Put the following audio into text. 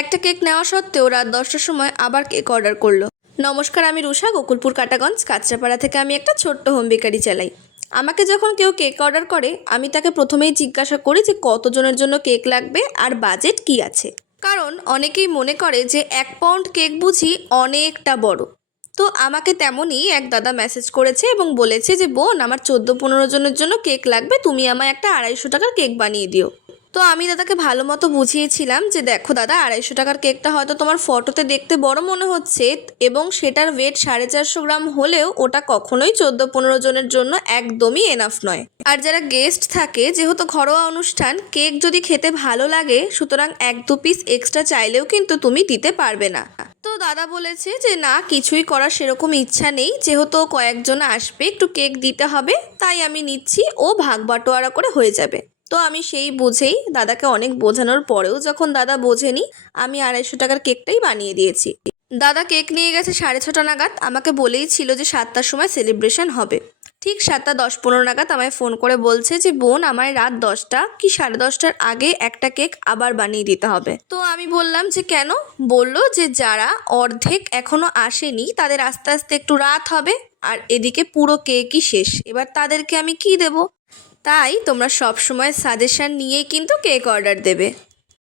একটা কেক নেওয়া সত্ত্বেও রাত 10টার সময় আবার কেক অর্ডার করলো। নমস্কার, আমি রুষা, গোকুলপুর কাটাগঞ্জ কাঁচরাপাড়া থেকে। আমি একটা ছোট্ট হোম বেকারি চালাই। আমাকে যখন কেউ কেক অর্ডার করে আমি তাকে প্রথমেই জিজ্ঞাসা করি যে কতজনের জন্য কেক লাগবে আর বাজেট কি আছে। কারণ অনেকেই মনে করে যে 1 পাউন্ড কেক বুঝি অনেকটা বড়। তো আমাকে তেমনই এক দাদা মেসেজ করেছে এবং বলেছে যে বোন, আমার 14-15 জনের জন্য কেক লাগবে, তুমি আমায় একটা 250 টাকার কেক বানিয়ে দিও। তো আমি দাদাকে ভালো মতো বুঝিয়েছিলাম যে দেখো দাদা, 250 টাকার কেকটা হয়তো তোমার ফটোতে দেখতে বড় মনে হচ্ছে এবং সেটার ওয়েট 450 গ্রাম হলেও ওটা কখনোই 14-15 জনের জন্য একদমই এনাফ নয়। আর যারা গেস্ট থাকে, যেহেতু ঘরোয়া অনুষ্ঠান, কেক যদি খেতে ভালো লাগে সুতরাং 1-2 পিস এক্সট্রা চাইলেও কিন্তু তুমি দিতে পারবে না। তো দাদা বলেছে যে না, কিছুই করার সেরকম ইচ্ছা নেই, যেহেতু কয়েকজন আসবে, একটু কেক দিতে হবে, তাই আমি নিচ্ছি, ও ভাগ বাটোয়ারা করে হয়ে যাবে। তো আমি সেই বুঝেই দাদাকে অনেক বোঝানোর পরেও যখন দাদা বোঝেনি, আমি 250 টাকার কেকটাই বানিয়ে দিয়েছি। দাদা কেক নিয়ে গেছে 6:30 নাগাদ। আমাকে বলেই ছিল যে 7টার সময় সেলিব্রেশন হবে। ঠিক 7টা 10-15 নাগাদ আমায় ফোন করে বলছে যে বোন, আমায় রাত 10টা কি 10:30টার আগে একটা কেক আবার বানিয়ে দিতে হবে। তো আমি বললাম যে কেন? বলল যে যারা অর্ধেক এখনো আসেনি তাদের আস্তে আস্তে একটু রাত হবে, আর এদিকে পুরো কেকই শেষ, এবার তাদেরকে আমি কি দেব? তাই তোমরা সব সময় সাজেশন নিয়েই কিন্তু কেক অর্ডার দেবে।